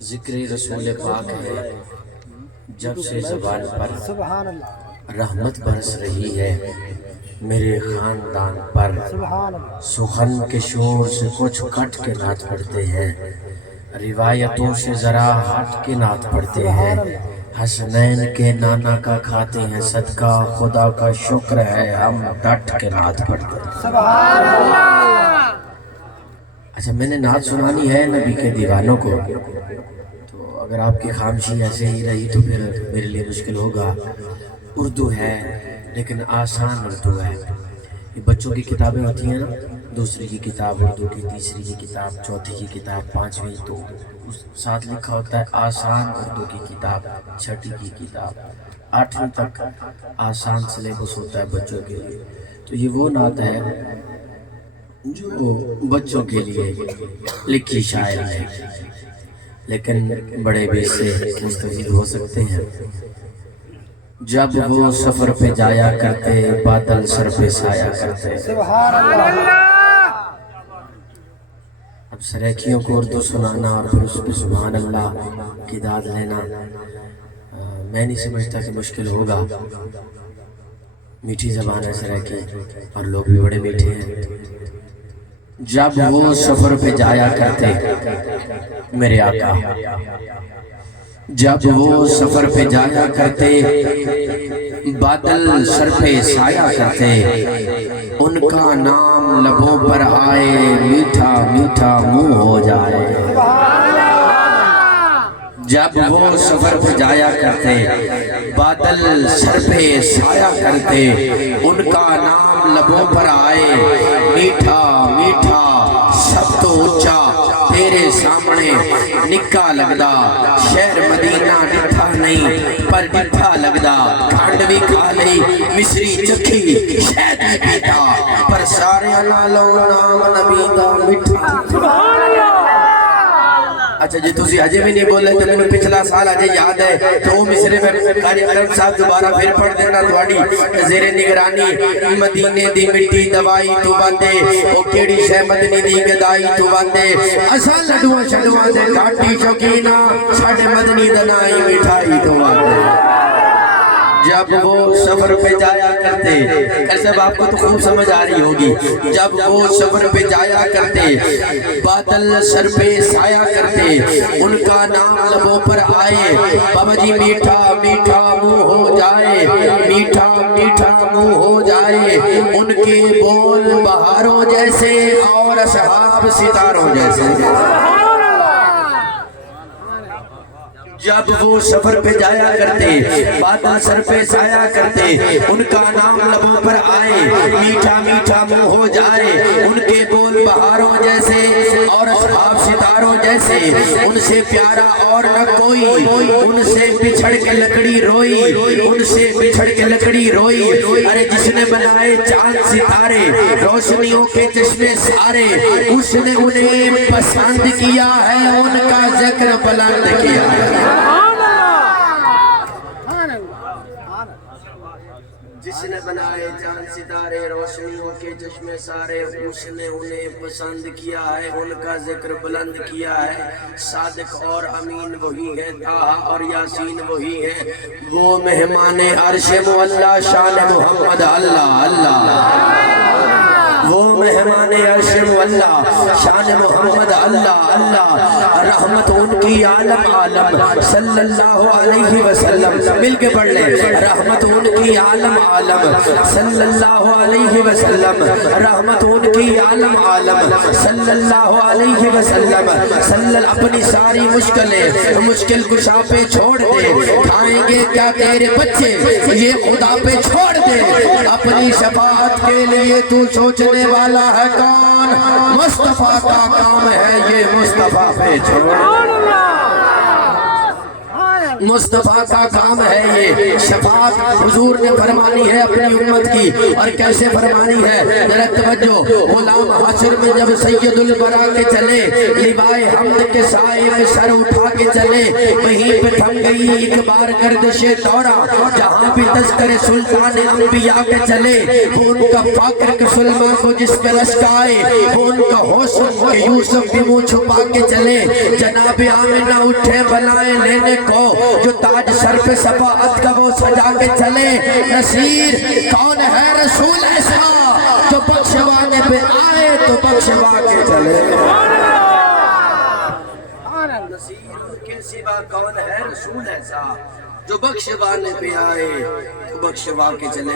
ذکر رسول پاک ہے جب سے زبان پر رحمت برس رہی ہے میرے خاندان پر۔ سخن کے شور سے کچھ کٹ کے نعت پڑھتے ہیں، روایتوں سے ذرا ہٹ کے نعت پڑھتے ہیں، حسنین کے نانا کا کھاتے ہیں صدقہ، خدا کا شکر ہے ہم ڈٹ کے نعت پڑھتے ہیں۔ اچھا میں نے نعت سنانی ہے نبی کے دیوانوں کو، تو اگر آپ کی خاموشی ایسے ہی رہی تو پھر میرے لیے مشکل ہوگا۔ اردو ہے لیکن آسان اردو ہے۔ یہ بچوں کی کتابیں ہوتی ہیں نا، دوسری کی کتاب اردو کی، تیسری کی کتاب، چوتھی کی کتاب، پانچویں، تو اس ساتھ لکھا ہوتا ہے آسان اردو کی کتاب، چھٹی کی کتاب، آٹھویں تک آسان سلیبس ہوتا ہے بچوں کے لیے۔ تو یہ وہ نعت ہے جو بچوں کے لیے لکھی شاعری ہے، لیکن بڑے بھی اس سے مستفید ہو سکتے ہیں۔ جب وہ سفر پہ جایا کرتے بادل سر پہ سایا کرتے۔ اب سریکھیوں کو اردو سنانا اور پھر اس پہ سبحان اللہ کی داد لینا میں نہیں سمجھتا کہ مشکل ہوگا۔ میٹھی زبان ہے سریکی اور لوگ بھی بڑے میٹھے ہیں۔ جب وہ سفر پہ جایا کرتے میرے آقا، جب وہ سفر پہ جایا کرتے بادل سر پہ سایہ کرتے، ان کا نام لبوں پر آئے میٹھا میٹھا منہ ہو جائے۔ جب وہ سفر پہ جایا کرتے بادل سر پہ سایہ کرتے، ان کا نام لبوں پر آئے میٹھا میٹھا سب تو اونچا تیرے سامنے نکا لگدا، شہر مدینہ ڈٹھا نہیں پر ڈٹھا لگدا، کھانڈ بھی کھا لئی مصری چکھی شہد بھی پیتا، پر سارے نالوں نام نبی دا مٹھا۔ اچھا جی تسی اجے بھی نہیں بولے تو میں پچھلا سال اجے یاد ہے تو مصرے میں قاری اکرم صاحب دوبارہ پھر پڑھ دینا تھوڑی زیر نگرانی۔ مدینے دی مٹی دوائی تو باندے، او کیڑی شے مدنی دی گدائی تو باندے، اساں لڈواں شڈواں دے گھاٹی شوقینا چھڑ مدنی دنائی مٹھائی تو باندے۔ جب وہ سفر پہ جایا کرتے، ایسے اب آپ کو تو خوب سمجھ آ رہی ہوگی، جب وہ سفر پہ جایا کرتے بادل سر پہ سایہ کرتے، ان کا نام لبوں پر آئے بابا جی میٹھا میٹھا منہ ہو جائے، میٹھا میٹھا منہ ہو جائے، ان کے بول بہاروں جیسے اور اصحاب ستاروں جیسے۔ جب وہ سفر پہ جایا کرتے بادل سر پہ سایہ کرتے، ان کا نام لبوں پر آئے میٹھا میٹھا منہ ہو جائے، ان کے بول بہاروں جیسے اور اصحاب ستاروں جیسے، ان سے پیارا اور نہ کوئی، ان سے بچھڑ کے لکڑی روئی، ان سے بچھڑ کے لکڑی روئی۔ ارے جس نے بنائے چاند ستارے روشنیوں کے چشمے سارے، اس نے انہیں پسند کیا ہے، ان کا ذکر بلند کیا ہے۔ جس نے بنائے چاند ستارے روشنیوں کے چشمے سارے، اس نے انہیں پسند کیا ہے، ان کا ذکر بلند کیا ہے۔ صادق اور امین وہی ہے، طٰہٰ اور یاسین وہی ہے، وہ مہمان عرش معلیٰ شان محمد اللہ اللہ، وہ مہمان عرش معلیٰ شان محمد اللہ اللہ، رحمت ان کی عالم عالم صلی اللہ علیہ وسلم۔ مل کے پڑھ لیں، رحمت ان کی عالم عالم صلی اللہ علیہ وسلم، رحمت ان کی عالم عالم صلی اللہ علیہ وسلم۔ اپنی ساری مشکلیں مشکل کشا پہ چھوڑ دے، کھائیں گے کیا تیرے بچے یہ خدا پہ چھوڑ دے، اپنی شفاعت کے لیے تو سوچنے والا ہے کون، مصطفیٰ کا کام ہے یہ مصطفیٰ پہ چھوڑ۔ مصطفیٰ کا کام ہے یہ شفاعت حضور نے فرمانی ہے اپنی امت کی اور کیسے فرمانی ہے ذرا توجہ غلام حشر میں جب سید البرا کے چلے لبائے حمد کے سائے میں سر اٹھا کے چلے وہیں پہ تھم گئی ایک بار گردش دورہ جہاں بھی تذکر سلطان انبیاء کے چلے وہ ان کا فاقر کے سلمان کو جس پہ رشک آئے وہ ان کا حسن کہ یوسف بھی منہ چھپا کے چلے جناب آمنہ اٹھے بلائیں لینے کو جو تاج سر پہ صفاعت کا وہ سجا کے چلے نصیر کون ہے رسول ایسا جو بخشوانے پہ آئے تو بخشوا کے چلے نصیر کے سوا کون ہے رسول ایسا جو بخشوانے پہ آئے تو بخشوا کے چلے